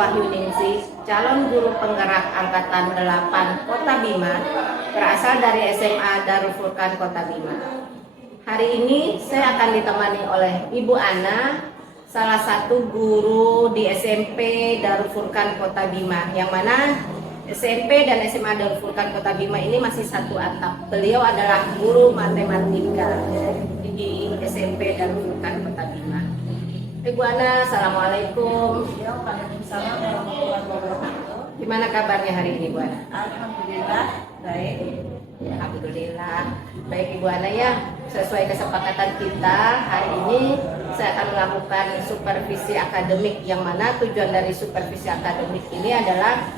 Wahyuningsih, calon guru penggerak Angkatan 8 Kota Bima, berasal dari SMA Darul Furqan Kota Bima. Hari ini saya akan ditemani oleh Ibu Ana, salah satu guru di SMP Darul Furqan Kota Bima, yang mana SMP dan SMA Darul Furqan Kota Bima ini masih satu atap. Beliau adalah guru matematika di SMP Darul Furqan Kota Bima. Ibu Ana, assalamualaikum. Waalaikumsalam warahmatullahi wabarakatuh. Gimana kabarnya hari ini, Bu Ana? Alhamdulillah baik. Ya, alhamdulillah. Baik Ibu Ana ya, sesuai kesepakatan kita hari ini saya akan melakukan supervisi akademik, yang mana tujuan dari supervisi akademik ini adalah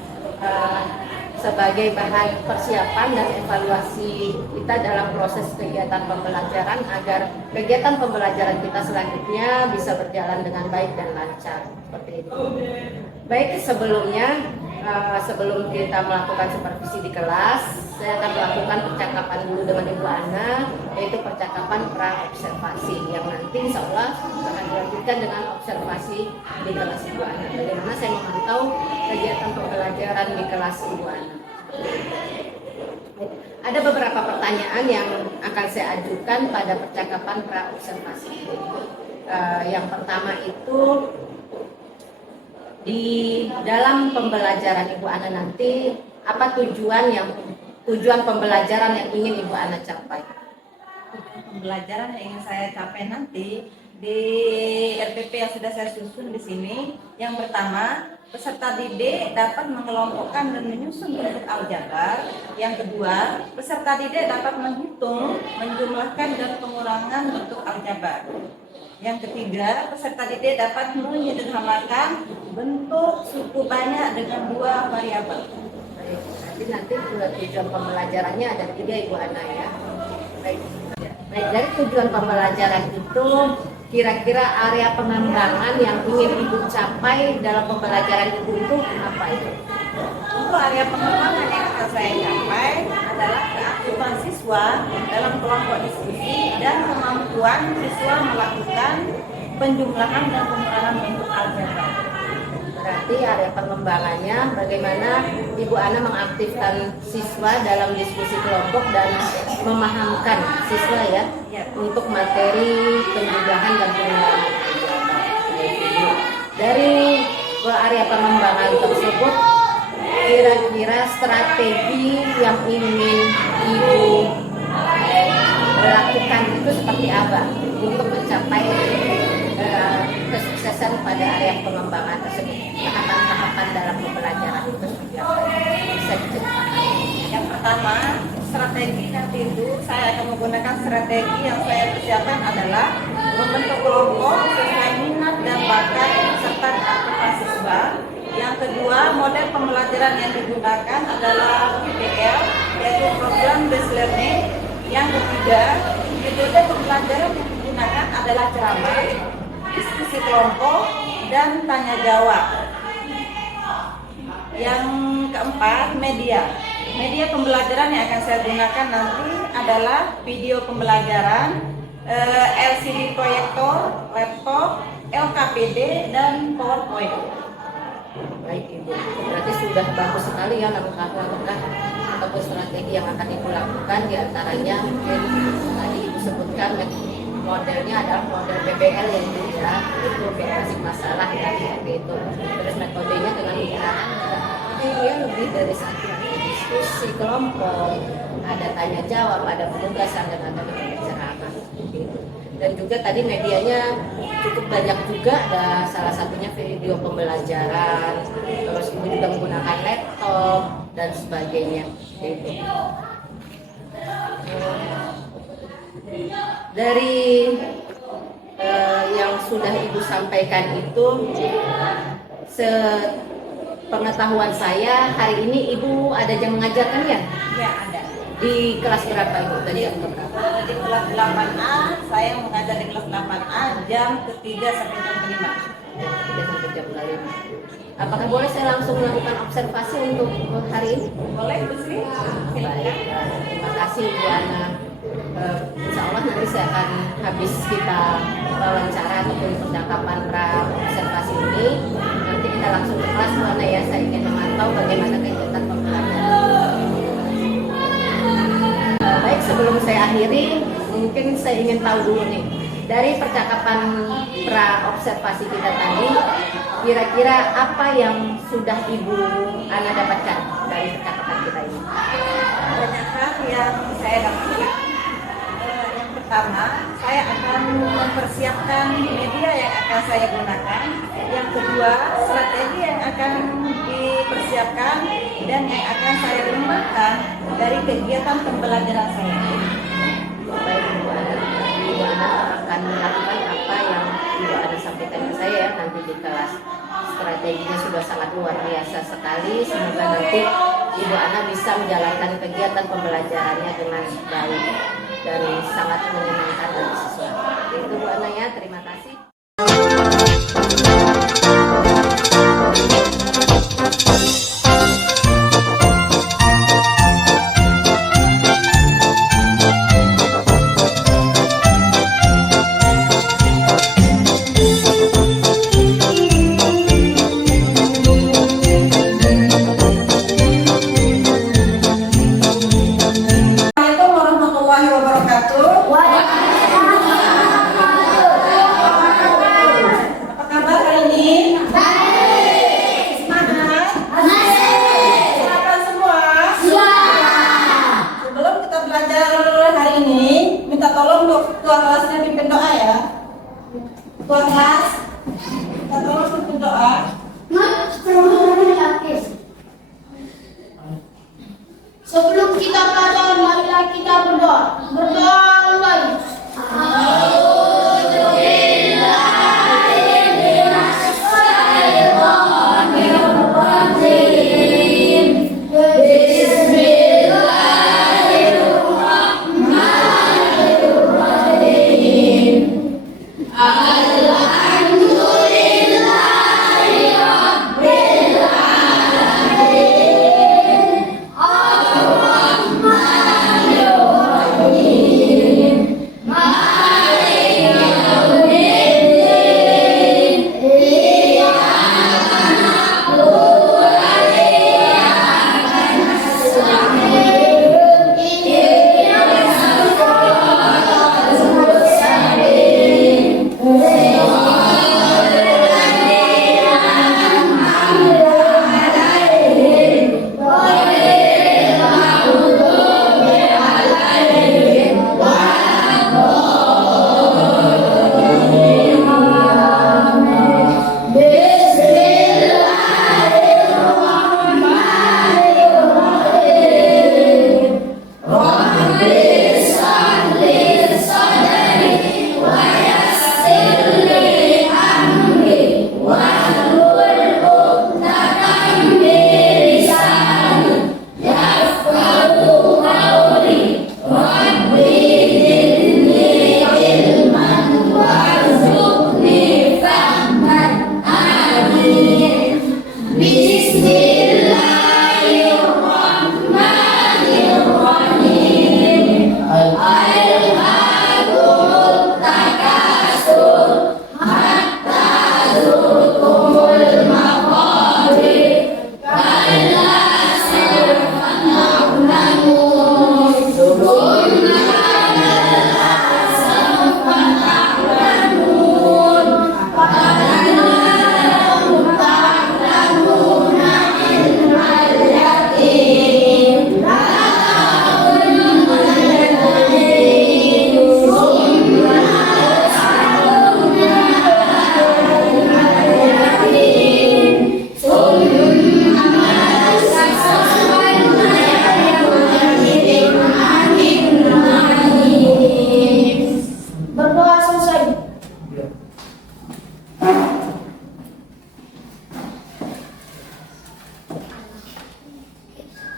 sebagai bahan persiapan dan evaluasi kita dalam proses kegiatan pembelajaran agar kegiatan pembelajaran kita selanjutnya bisa berjalan dengan baik dan lancar, seperti itu. Baik, sebelumnya sebelum kita melakukan supervisi di kelas, saya akan melakukan percakapan dulu dengan Ibu Ana, yaitu percakapan pra-observasi yang nanti insya Allah akan dilanjutkan dengan observasi di kelas Ibu Ana. Bagaimana saya memantau kegiatan pembelajaran di kelas Ibu Ana. Ada beberapa pertanyaan yang akan saya ajukan pada percakapan pra-observasi ini. Yang pertama itu, di dalam pembelajaran Ibu Ana nanti, apa tujuan pembelajaran yang ingin Ibu Ana capai? Pembelajaran yang ingin saya capai nanti di RPP yang sudah saya susun di sini, yang pertama, peserta didik dapat mengelompokkan dan menyusun bentuk aljabar. Yang kedua, peserta didik dapat menghitung, menjumlahkan dan pengurangan bentuk aljabar. Yang ketiga, peserta didik dapat menyederhanakan bentuk suku banyak dengan dua variabel. Jadi nanti tujuan pembelajarannya ada 3 Ibu Ana ya. Baik, dari tujuan pembelajaran itu, kira-kira area pengembangan yang ingin Ibu capai dalam pembelajaran itu apa itu? Untuk area pengembangan yang akan saya capai adalah keaktifan siswa dalam kelompok diskusi dan kemampuan siswa melakukan penjumlahan dan pengurangan bentuk aljabar. Berarti area pengembangannya bagaimana Ibu Ana mengaktifkan siswa dalam diskusi kelompok dan memahamkan siswa ya untuk materi penjumlahan dan pengurangan aljabar. Dari area pengembangan tersebut, kira-kira strategi yang ingin Ibu lakukan itu seperti apa untuk mencapai kesuksesan pada area pengembangan tersebut? Tahapan-tahapan dalam pembelajaran itu seperti apa? Bisa diceritakan? Yang pertama, strategi nanti itu saya akan menggunakan strategi yang saya persiapkan adalah membentuk kelompok sesuai minat dan bakat serta keaktifan siswa. Yang kedua, model pembelajaran yang digunakan adalah PBL, yaitu Program Based Learning. Yang ketiga, metode pembelajaran yang digunakan adalah ceramah, diskusi kelompok, dan tanya jawab. Yang keempat, media. Media pembelajaran yang akan saya gunakan nanti adalah video pembelajaran, LCD proyektor, laptop, LKPD, dan PowerPoint. Baik Ibu, berarti sudah bagus sekali ya langkah-langkah ataupun strategi yang akan Ibu lakukan. Di antaranya mungkin tadi Ibu sebutkan modelnya adalah model PBL yang ya, itu basic masalah ya, seperti itu. Terus metodenya dengan menggunakan media lebih dari satu diskusi kelompok, ada tanya jawab, ada penugasan, dan ada ceramah seperti itu. Dan juga tadi medianya cukup banyak juga, ada salah satunya video pembelajaran, terus Ibu juga menggunakan laptop dan sebagainya. Gitu. Dari yang sudah Ibu sampaikan itu, sepengetahuan saya hari ini Ibu ada jam mengajarkan ya? Ya, ada. Di kelas berapa Ibu? Tadi jam berapa? Di kelas 8A, saya mengajar di kelas 8A jam ke-3 sampai jam ke-5. Jam 3 sampai jam 5. Apakah boleh saya langsung melakukan observasi untuk hari ini? Boleh, Bu Sri? Silakan. Terima kasih Bu Ana. Insya Allah nanti saya akan habis kita wawancara ataupun percakapan pra observasi ini, nanti kita langsung ke kelas Bu Ana ya. Saya ingin memantau bagaimana kegiatan pembelajaran. Baik, sebelum saya akhiri, mungkin saya ingin tahu dulu nih, dari percakapan pra-observasi kita tadi, kira-kira apa yang sudah Ibu Ana dapatkan dari percakapan kita ini? Banyak hal yang saya dapatkan. Yang pertama, saya akan mempersiapkan media yang akan saya gunakan. Yang kedua, strategi yang akan dipersiapkan dan yang akan saya kembangkan dari kegiatan pembelajaran saya. Baik Ibu Ana, Ibu Ana akan melakukan apa yang Ibu Ana sampaikan ke saya nanti di kelas. Strateginya sudah sangat luar biasa sekali. Semoga nanti Ibu Ana bisa menjalankan kegiatan pembelajarannya dengan baik dan sangat menyenangkan bagi siswa. Itu Bu Ana ya, terima kasih. Assalamualaikum warahmatullahi wabarakatuh. Apa kabar hari ini? Baik. Semangat? Silakan semua. Sebelum kita belajar hari ini, minta tolong ketua kelasnya pimpin doa ya. Ketua kelas, minta tolong pimpin doa. Sebelum kita belajar, marilah kita berdoa. Berdoa mulai.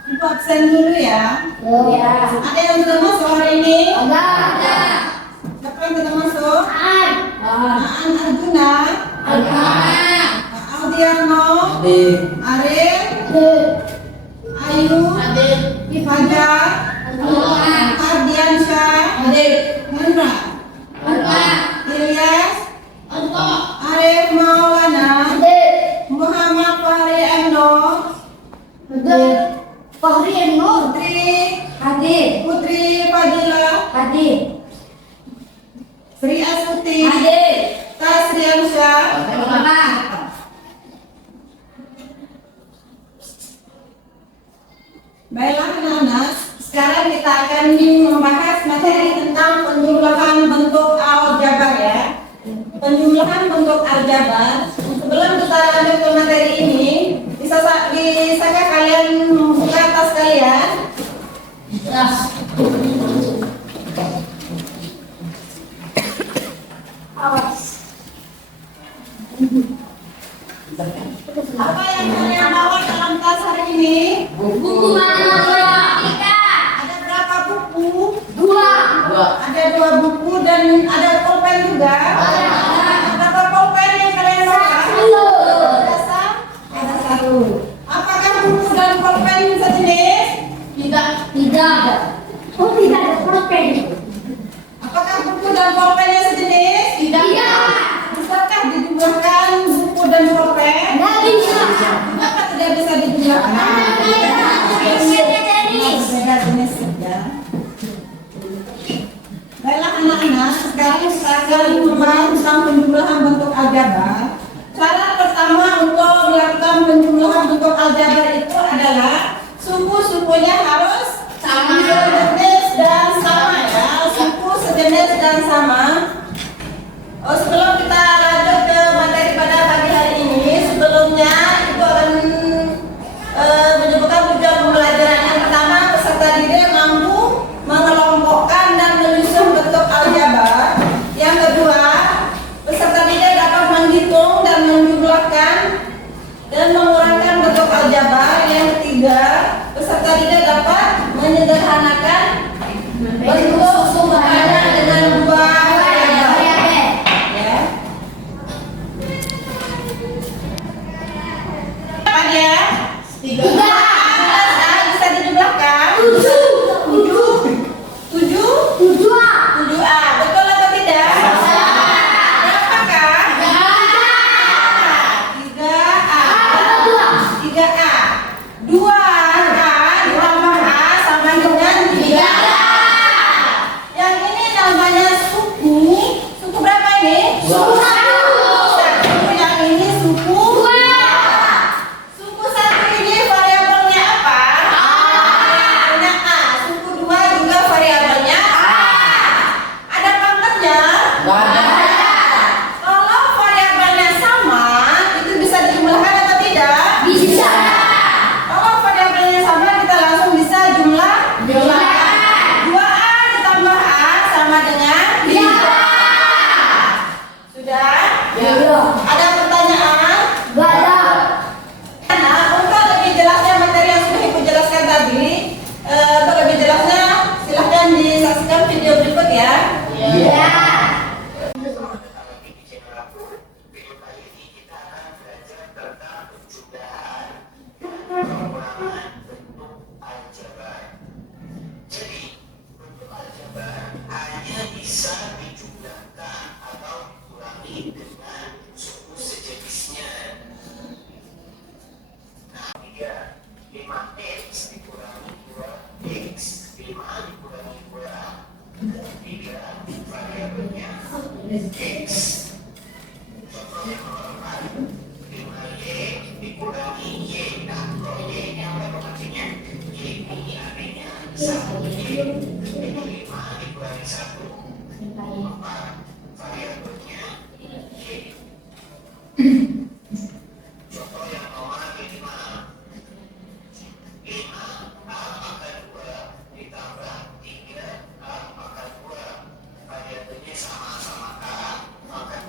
Ibu absen dulu ya. Ya. Ada yang sudah masuk hari ini? Ada. Siapa yang sudah masuk? Aan Arjuna. Aldiano. Arif. Ayu. Fajar. Ardiansyah. Hendra. Ilyas. Arif Maulana. Muhammad Hadir. Fahri M. Nur. Putri. Hadir. Putri Fadila. Hadir. Sri Astuti. Hadir. Tasri Amsyah. Baiklah anak-anak, sekarang kita akan membahas materi tentang penjumlahan bentuk aljabar ya. Penjumlahan bentuk aljabar. Sebelum kita lanjut ke materi ini, bisakah kalian membuka tas kalian? Awas. Apa yang kalian bawa dalam tas hari ini? Buku matematika. Ada berapa buku? 2. Ada 2 buku dan ada pulpen juga. Berapa pulpen yang kalian bawa? Ada 1. Apakah buku dan pulpen sejenis? Tidak. Oh, tidak ada pulpen. Apakah buku dan pulpennya sejenis? Tidak. Bisakah dijumlahkan buku dan pulpen? Tidak bisa. Kenapa tidak bisa dijumlahkan? Beda jenis saja. Baiklah anak-anak, sekarang kita akan membahas tentang penjumlahan bentuk aljabar. Cara pertama untuk melakukan penjumlahan bentuk aljabar itu adalah suku-sukunya harus Sama. sejenis dan sama ya. Suku sejenis dan sama. Sebelum kita lanjut ke materi pada pagi hari ini, sebelumnya Ibu akan menyebutkan tujuan pembelajaran. Yang pertama, peserta didik mampu mengelompokkan dan menyusun bentuk aljabar. Yang kedua, peserta didik dapat menghitung dan menjumlahkan dan mengurangkan bentuk aljabar. Yang ketiga, peserta didik dapat menyederhanakan bentuk sumbernya dengan 2 variabel. Ya. Apa dia? 3. Bisa dijumlahkan? 7A. Betul atau tidak? Berapakah? 3A. 2A ditambah A sama dengan 3. Yang ini namanya suku. Suku berapa ini? Suku 1. Yang ini suku 2. Suku 1 ini variabelnya apa? Variabelnya A. Suku 2 juga variabelnya A. Ada pangkatnya? Kalau variabelnya sama, itu bisa dijumlahkan atau tidak? Bisa. Kalau variabelnya sama, kita langsung bisa jumlah. 2A ditambah A sama dengan 3. Sudah? Ada pertanyaan? Nah, untuk lebih jelasnya materi yang sudah Ibu jelaskan tadi, untuk lebih jelasnya silahkan disaksikan video berikut ya. Variabelnya sama-sama A, maka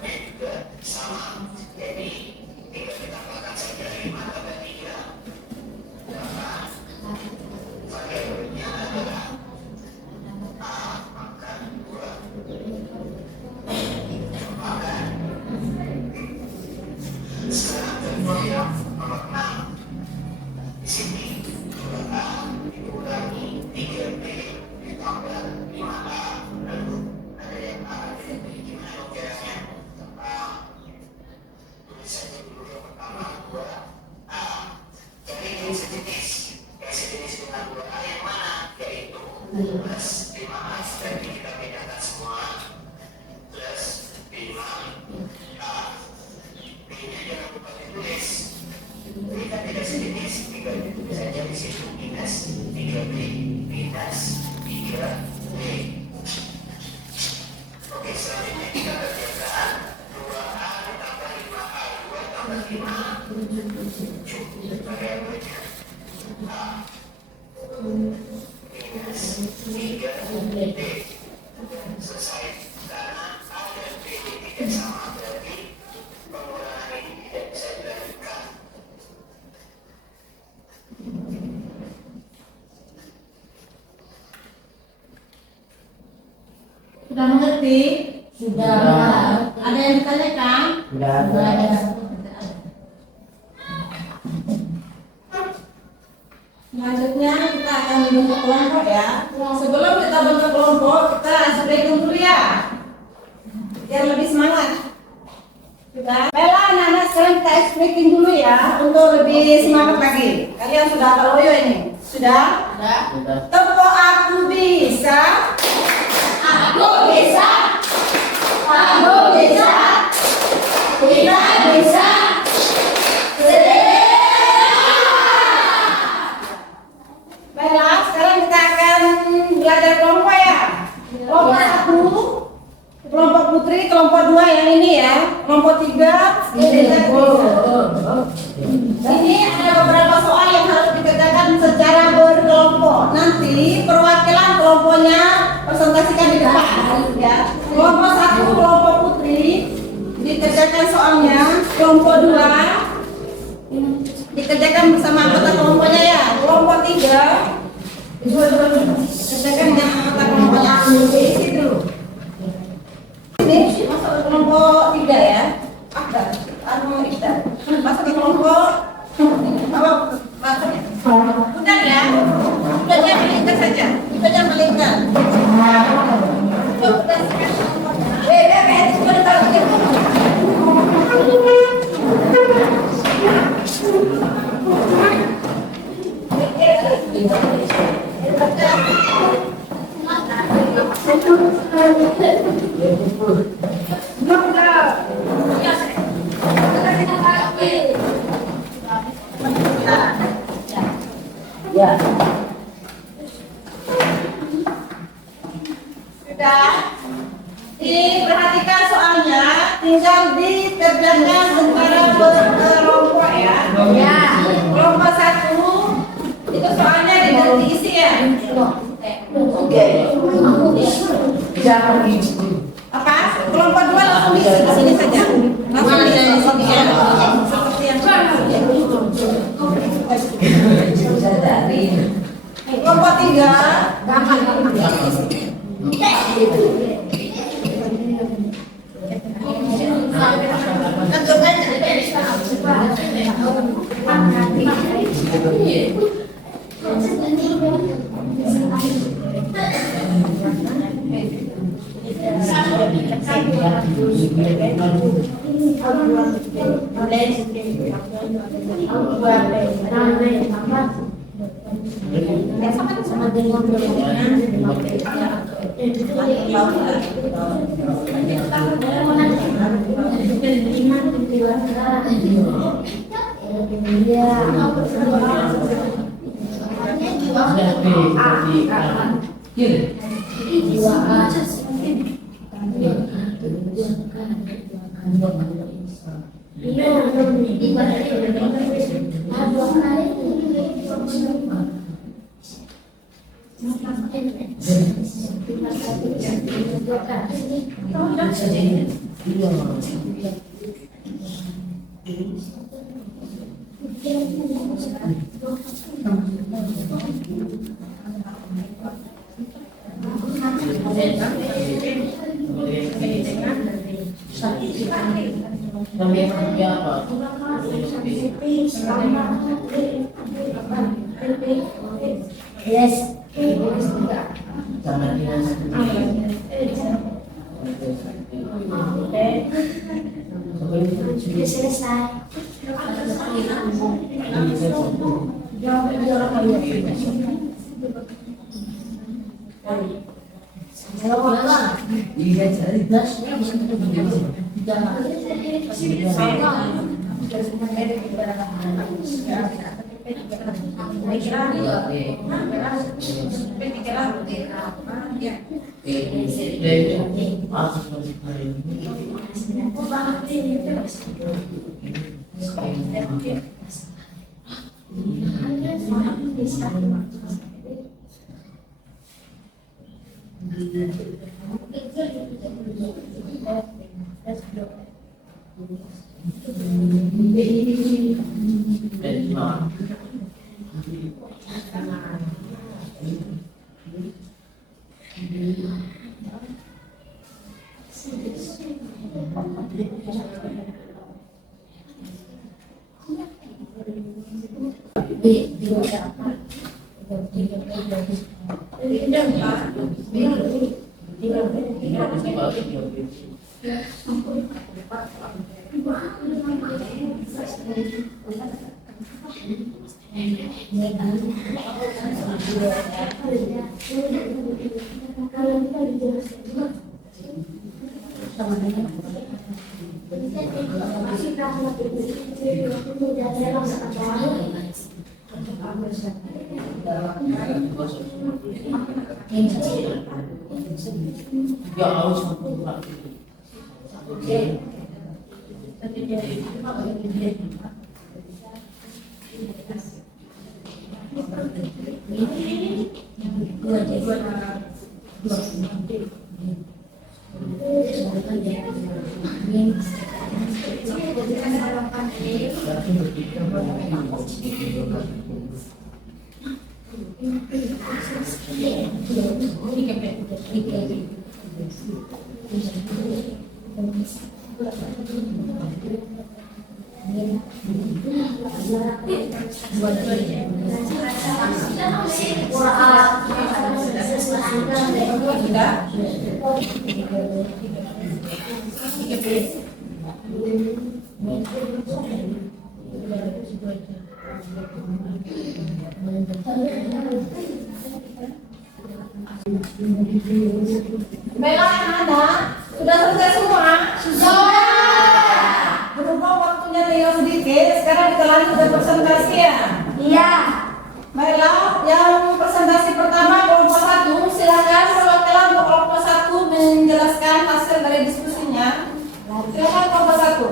Sudah mengerti? Sudah. Ada yang ditanyakan? Sudah. Selanjutnya kita akan membentuk kelompok ya. Sebelum kita bentuk kelompok, kita breaking dulu ya, biar lebih semangat. Sudah. Bella, anak-anak sekarang kita breaking dulu ya, untuk lebih semangat lagi. Kalian sudah hafal loyo ini? Sudah? Sudah. Tepuk aku bisa. Aku bisa. Kamu bisa. Kita bisa. Baiklah, sekarang kita akan belajar kelompok ya. Kelompok 1, kelompok putri, kelompok 2 yang ini ya. Kelompok 3, ini ada beberapa soal yang harus dikerjakan secara berkelompok. Nanti perwakilan kelompoknya presentasikan di depan ya. Kelompok 1, kelompok putri dikerjakan soalnya. Kelompok 2 dikerjakan bersama anggota kelompoknya ya. Kelompok 3 kerjakan dengan anggota kelompoknya. Ini masuk ke kelompok 3 ya. Masuk ke kelompok apa? Udah ya. Udah jangan melingkar saja. Udah jangan melingkar. Ya. Sudah. Diperhatikan soalnya, tinggal dikerjakan secara berkelompok ya. Ya. Kelompok 1 itu soalnya diisi ya. Oke. Jangan Apa? Kelompok 2 langsung diisi di sini saja. Langsung diisi di sini ya. Seperti yang kelompok 3 Yes. Sudah selesai. Bella ada? Sudah selesai semua? Sudah. Berhubung waktunya tinggal sedikit, sekarang kita lanjut ke presentasi ya? Iya. Baiklah, yang presentasi pertama kelompok 1, silakan perwakilan untuk kelompok 1 menjelaskan hasil dari diskusinya. Silakan kelompok 1.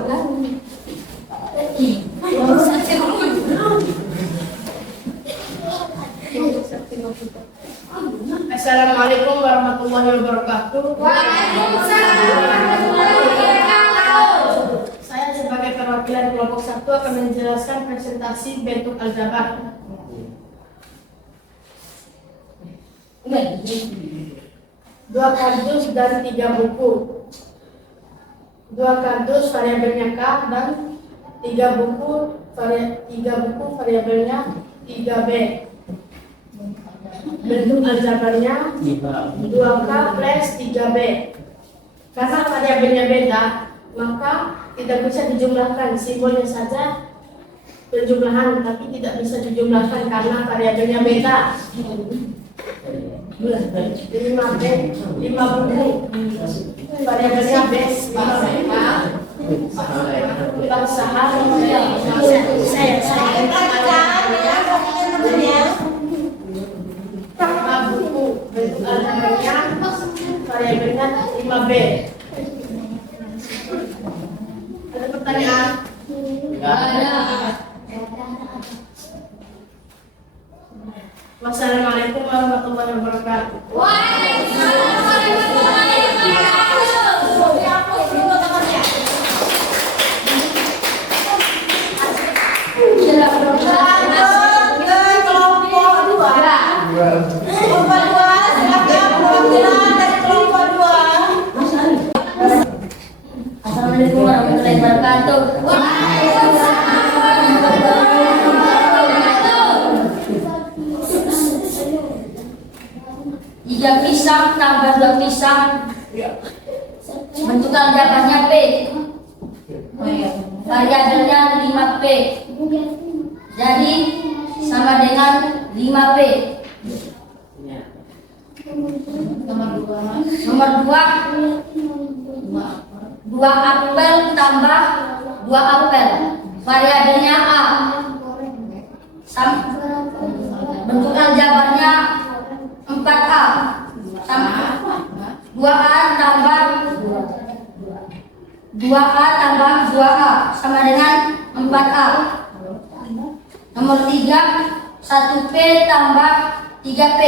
Assalamualaikum warahmatullahi wabarakatuh. Waalaikumsalam warahmatullahi wabarakatuh. Saya sebagai perwakilan kelompok 1 akan menjelaskan presentasi bentuk aljabar. Dua kardus dan 3 buku. 2 kardus variabelnya K dan 3 buku variabelnya 3B. Bentuk aljabarnya 2K plus 3B. Karena variabelnya beda, maka tidak bisa dijumlahkan, simbolnya saja penjumlahan, tapi tidak bisa dijumlahkan karena variabelnya beda. 5B, 5 buku variabelnya B, 5B usaha buku bentuk aljabarnya variabelnya 5B. Ada pertanyaan? Wassalamualaikum warahmatullahi wabarakatuh. Waalaikumsalam warahmatullahi wabarakatuh. Dihapus dulu temannya. Lanjut ke kelompok 2. Kelompok 2, silakan perwakilan dari kelompok 2. Assalamualaikum warahmatullahi wabarakatuh. Tiga pisang tambah 2 pisang. Bentuk aljabarnya P. Variabelnya 5P. Jadi sama dengan 5P. Nomor 2 apel tambah 2 apel. Variabelnya A. Bentuk aljabarnya 4A. 2A tambah 2A sama dengan 4A. Nomor 3, 1P tambah 3P.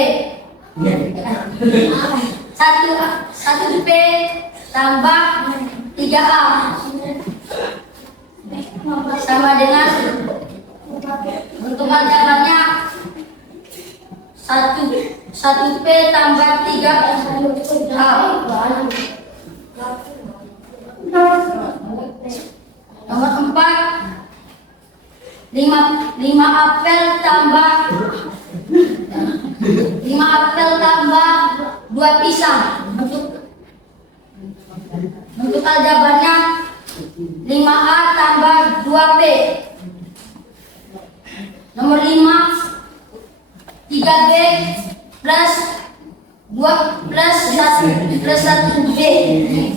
1P tambah 3A sama dengan bentuk aljabarnya 1P tambah 3A. Nomor 4, 5 apel tambah 2 pisang. Bentuk aljabarnya 5A tambah 2P. Nomor 5, 3B plus 1B min.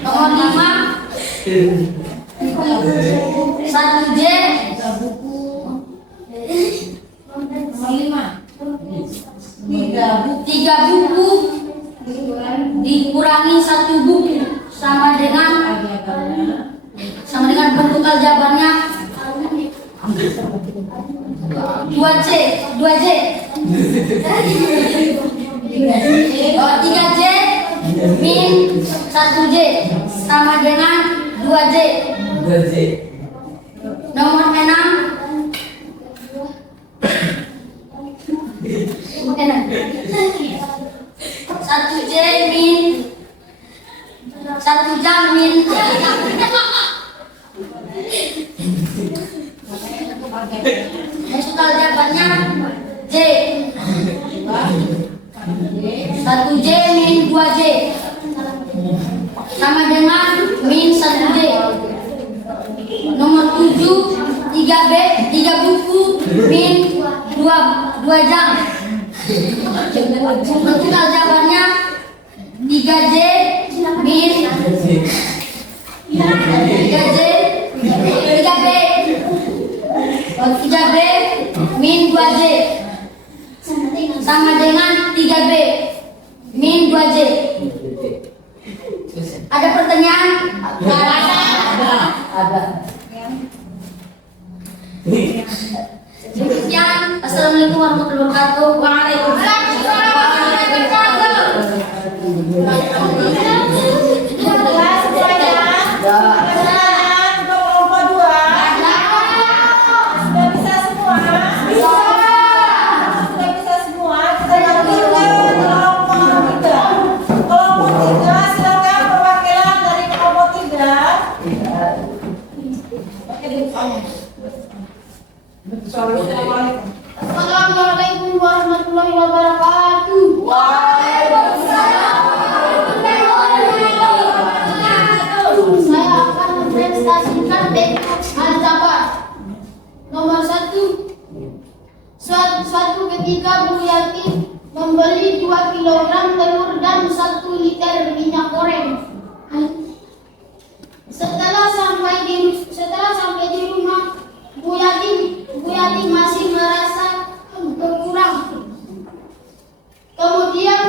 Nomor 5, 1J 3 buku dikurangi 1 buku sama dengan bentuk aljabarnya 2J 3J min 1J sama dengan 2J. Nomor 6, 1J min 1 jam min. Bentuk aljabarnya J. 1J min 2J sama dengan min 1J. Nomor 7, 3B 3 buku min 2 jam. Bentuk aljabarnya 3J min 3B min 2J sama dengan 3B min 2J. Ada pertanyaan? Ada. Demikian. Assalamualaikum warahmatullahi wabarakatuh. Waalaikumsalam. Assalamualaikum warahmatullahi wabarakatuh. Saya akan mempresentasikan teknik aljabar. Nomor 1. Suatu ketika Bu Yati membeli 2 kg telur dan 1 liter minyak goreng. Setelah sampai di rumah, Bu Yati masih merasa berkurang. Kemudian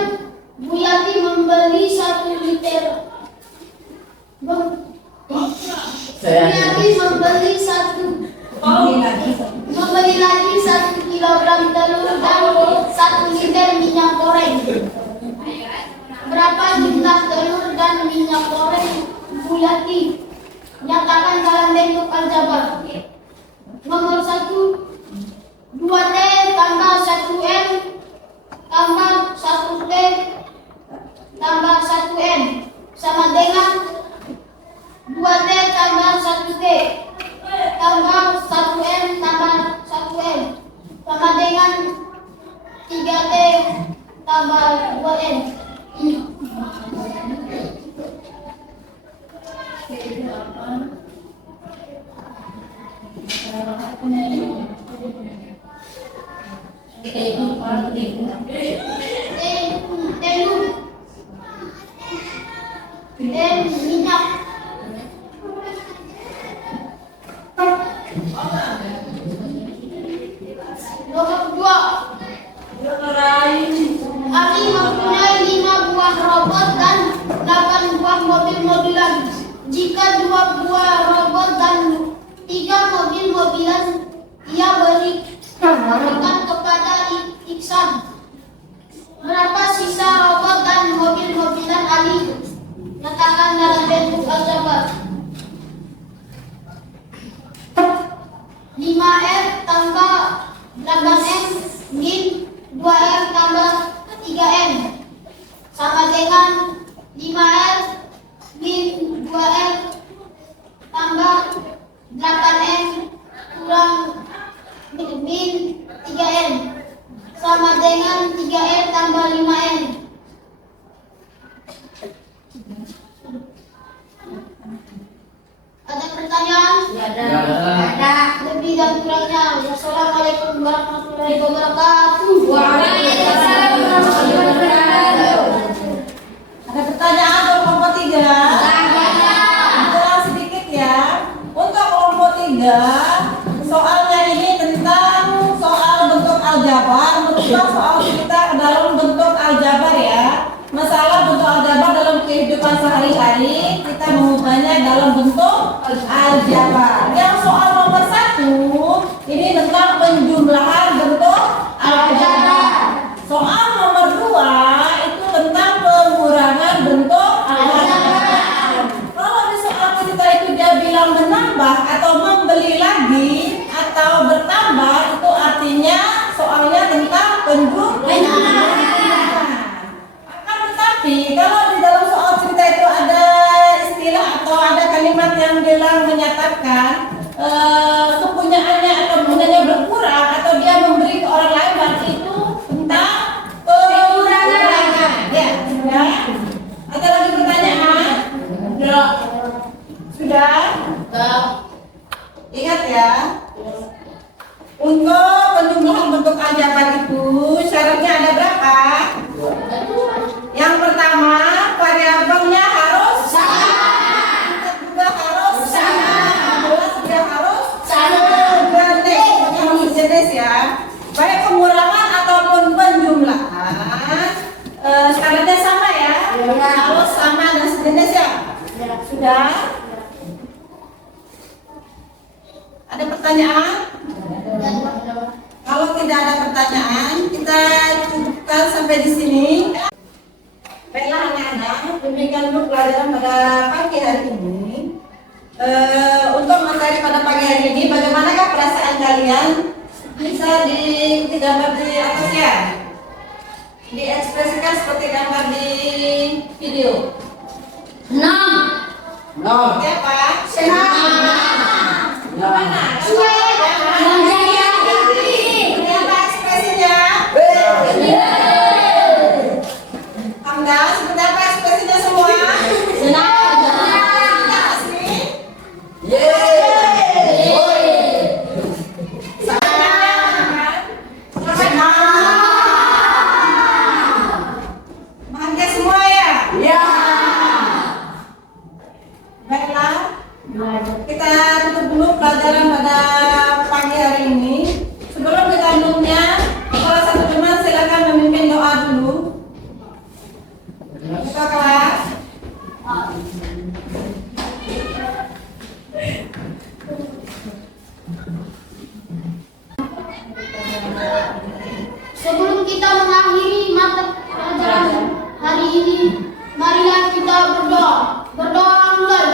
Bu Yati membeli 1 liter. Bu Yati membeli lagi 1 kilogram telur dan 1 liter minyak goreng. Berapa jumlah telur dan minyak goreng Bu Yati? Nyatakan dalam bentuk aljabar. Nomor 1, 2T tambah 1M tambah 1T tambah 1M sama dengan 2T tambah 1T tambah 1M tambah 1M sama dengan 3T tambah 2M. Minyak. Nomor 2, Ali mempunyai 5 buah robot dan juga 2 buah robot dan 3 mobil-mobilan. Ia berikan kepada Iksan. Berapa sisa robot dan mobil-mobilan Ali? Nyatakan dalam bentuk aljabar. 5M tambah 8M min 2M tambah 3M sama dengan 5M min 2M tambah 8M kurang min 3M sama dengan 3M tambah 5M. Ada pertanyaan? Ada. Lebih dan kurangnya. Wassalamualaikum warahmatullahi wabarakatuh. Waalaikumsalam warahmatullahi wabarakatuh. Ada pertanyaan untuk kelompok 3? Jelas sedikit ya. Untuk kelompok 3, soalnya ini tentang soal bentuk aljabar, merupakan soal kita dalam bentuk aljabar ya. Masalah bentuk aljabar dalam kehidupan sehari-hari kita mengubahnya dalam bentuk aljabar. Yang soal nomor 1 ini tentang penjumlahan bentuk aljabar. Soal nomor 2 itu tentang pengurangan bentuk aljabar. Kalau di soal kita itu dia bilang menambah atau membeli lagi atau bertambah, itu artinya soalnya tentang penjumlahan. Tapi kalau di dalam soal cerita itu ada istilah atau ada kalimat yang bilang menyatakan kepunyaannya atau punyanya berkurang atau dia memberi ke orang lain, berarti itu tentang pengurangan. Ya, sudah. Ada lagi pertanyaan? Sudah? Ingat ya. Untuk penjumlahan bentuk aljabar itu syaratnya ada berapa? Yang pertama, variabelnya harus sama. Yang kedua harus sama. Jelas dia harus sama. Harus sejenis ya. Baik pengurangan ataupun penjumlahan, syaratnya sama ya. Harus sama dan sejenis ya. Sudah? Ada pertanyaan? Kalau tidak ada pertanyaan, kita cukupkan sampai di sini. Baiklah anak-anak, demikian dulu pelajaran pada pagi hari ini. Untuk materi pada pagi hari ini, bagaimanakah perasaan kalian? Bisa diikuti gambar di atas ya, diekspresikan seperti gambar di video. Senang. Ya Pak? Senang. Gimana? Seperti apa ekspresinya? Hamda, seperti apa ekspresinya semua? Senang. Asli? Bahagia semua ya? Baiklah, kita tutup dulu pelajaran pada pagi hari ini. Sebelum kita menutupnya, salah satu teman silakan memimpin doa dulu. Buka kelas. Sebelum kita mengakhiri mata pelajaran hari ini, marilah kita berdoa. Berdoa mulai.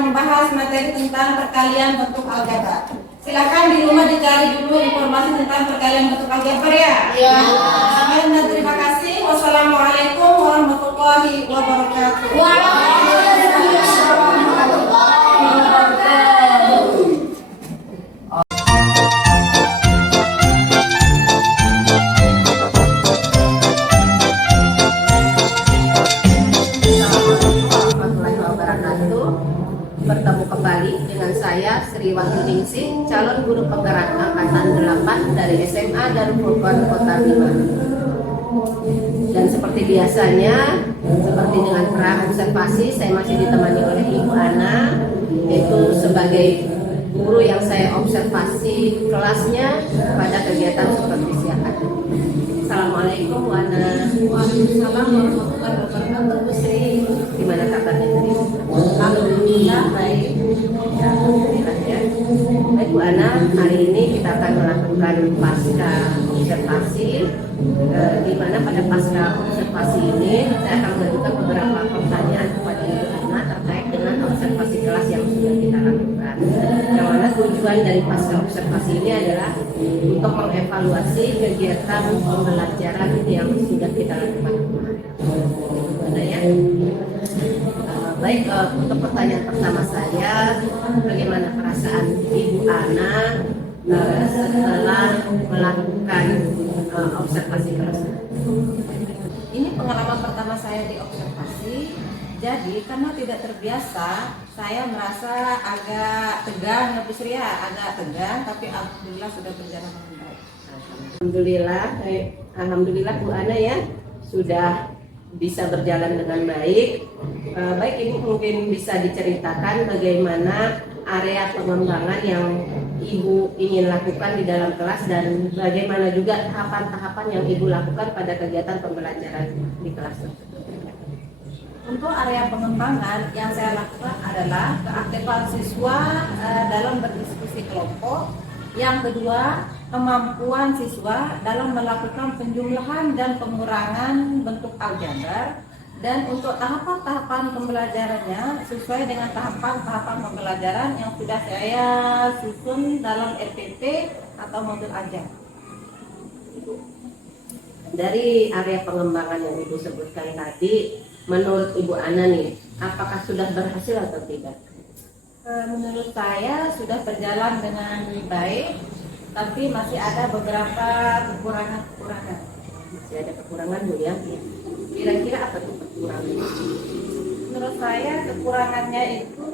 membahas materi tentang perkalian bentuk aljabar. Silakan di rumah dicari dulu informasi tentang perkalian bentuk aljabar ya. Ya. Sekian dan terima kasih. Wassalamualaikum warahmatullahi wabarakatuh. Waalaikumsalam warahmatullahi wabarakatuh. Assalamualaikum warahmatullahi wabarakatuh. Bertemu kembali dengan saya Sri Wahyuningsih, calon guru penggerak angkatan 8 dari SMA Darul Furqan Kota Bima. Dan seperti biasanya, seperti dengan pra observasi, saya masih ditemani oleh Ibu Ana, yaitu sebagai guru yang saya observasi kelasnya pada kegiatan supervisi akademik. Assalamualaikum Bu Ana. Waalaikumsalam warahmatullahi wabarakatuh. Bu Sri, Gimana kabarnya tadi? alhamdulillah baik. Alhamdulillah ya. Baik Bu Ana, hari ini kita akan melakukan pasca observasi, di mana pada pasca observasi ini saya akan mengajukan beberapa pertanyaan kepada Ibu Ana terkait dengan observasi kelas yang sudah kita lakukan. Yang mana tujuan dari pasca observasi ini adalah untuk mengevaluasi kegiatan pembelajaran yang sudah kita lakukan kemarin. Gimana ya? Baik, untuk pertanyaan pertama saya, bagaimana perasaan Ibu Ana setelah melakukan observasi kelas? Ini pengalaman pertama saya di observasi. Jadi karena tidak terbiasa, saya merasa agak tegang, ya Bu Sri ya, agak tegang. Tapi alhamdulillah sudah berjalan dengan baik. Alhamdulillah Bu Ana ya sudah bisa berjalan dengan baik. Baik, ini mungkin bisa diceritakan bagaimana area pengembangan yang Ibu ingin lakukan di dalam kelas dan bagaimana juga tahapan-tahapan yang Ibu lakukan pada kegiatan pembelajaran di kelas tersebut. Untuk area pengembangan yang saya lakukan adalah keaktifan siswa dalam berdiskusi kelompok. Yang kedua, kemampuan siswa dalam melakukan penjumlahan dan pengurangan bentuk aljabar. Dan untuk tahapan-tahapan pembelajarannya sesuai dengan tahapan-tahapan pembelajaran yang sudah saya susun dalam RPP atau modul ajar. Dari area pengembangan yang Ibu sebutkan tadi, menurut Ibu Ana nih, apakah sudah berhasil atau tidak? Menurut saya sudah berjalan dengan baik, tapi masih ada beberapa kekurangan-kekurangan. Masih ada kekurangan Bu ya? Kira-kira apa tuh kekurangan? Menurut saya kekurangannya itu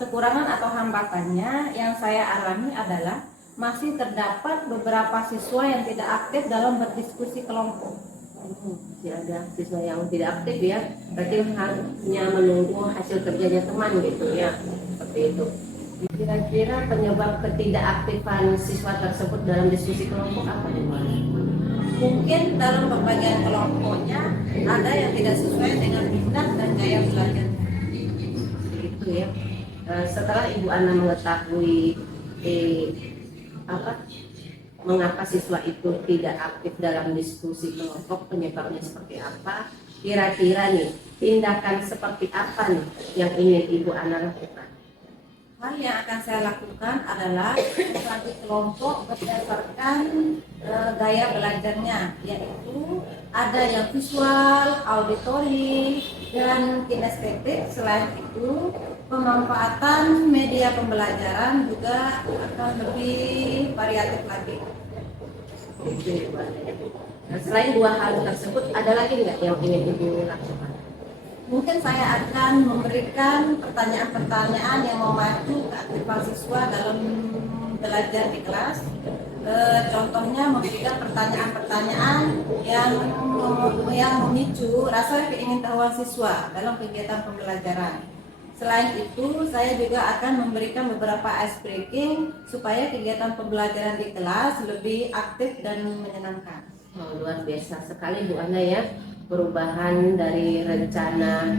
kekurangan atau hambatannya yang saya alami adalah masih terdapat beberapa siswa yang tidak aktif dalam berdiskusi kelompok. Masih ada siswa yang tidak aktif ya, berarti hanya menunggu hasil kerjanya teman gitu ya, seperti itu. Kira-kira penyebab ketidakaktifan siswa tersebut dalam diskusi kelompok apa nih? Mungkin dalam pembagian kelompoknya ada yang tidak sesuai dengan minat dan gaya belajar. Itu ya. Setelah Ibu Ana mengetahui mengapa siswa itu tidak aktif dalam diskusi kelompok, penyebabnya seperti apa, kira-kira nih tindakan seperti apa nih yang ingin Ibu Ana lakukan? Hal yang akan saya lakukan adalah bagi kelompok berdasarkan gaya belajarnya, yaitu ada yang visual, auditori, dan kinestetik. Selain itu, pemanfaatan media pembelajaran juga akan lebih variatif lagi. Itu Ibu Ana ya. Nah, selain dua hal tersebut, ada lagi nggak yang ingin Ibu lakukan? Mungkin saya akan memberikan pertanyaan-pertanyaan yang memacu keaktifan siswa dalam belajar di kelas. Contohnya memberikan pertanyaan-pertanyaan yang memicu rasa keingintahuan siswa dalam kegiatan pembelajaran. Selain itu, saya juga akan memberikan beberapa ice breaking supaya kegiatan pembelajaran di kelas lebih aktif dan menyenangkan. Oh, luar biasa sekali Bu Ana ya, perubahan dari rencana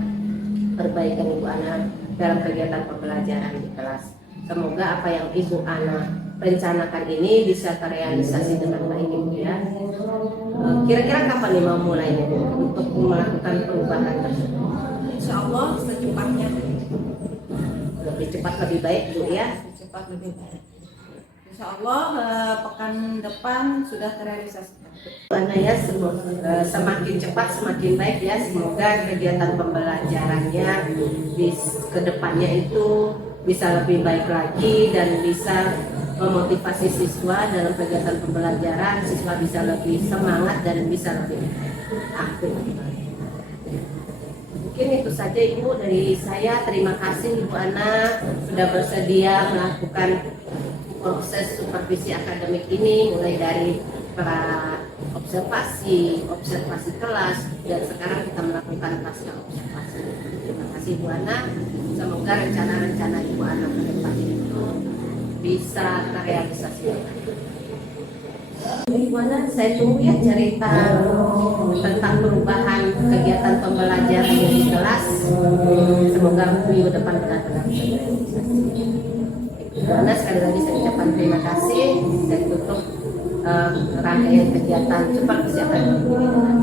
perbaikan Ibu Ana dalam kegiatan pembelajaran di kelas. Semoga apa yang Ibu Ana rencanakan ini bisa terrealisasi dengan baik Ibu ya. Kira-kira kapan nih mau mulainya untuk melakukan perubahan tersebut? Insya Allah secepatnya. cepat lebih baik Bu ya. cepat lebih baik. Insya Allah pekan depan sudah terrealisasi. Mana ya, semakin cepat semakin baik ya. Semoga kegiatan pembelajarannya ke depannya itu bisa lebih baik lagi dan bisa memotivasi siswa dalam kegiatan pembelajaran. Siswa bisa lebih semangat dan bisa lebih aktif. Mungkin itu saja Ibu dari saya. Terima kasih Ibu Ana sudah bersedia melakukan proses supervisi akademik ini, mulai dari observasi kelas, dan sekarang kita melakukan pasca observasi. Terima kasih Bu Ana. Semoga rencana-rencana Ibu Ana ke depan itu bisa terrealisasi. Ibu Ana, saya tunggu ya cerita tentang perubahan kegiatan pembelajaran di kelas. Semoga minggu depan benar-benar terrealisasi. Ibu Ana, sekali lagi saya ucapkan terima kasih. Saya tutup rangkaian kegiatan supervisi akademik ini dengan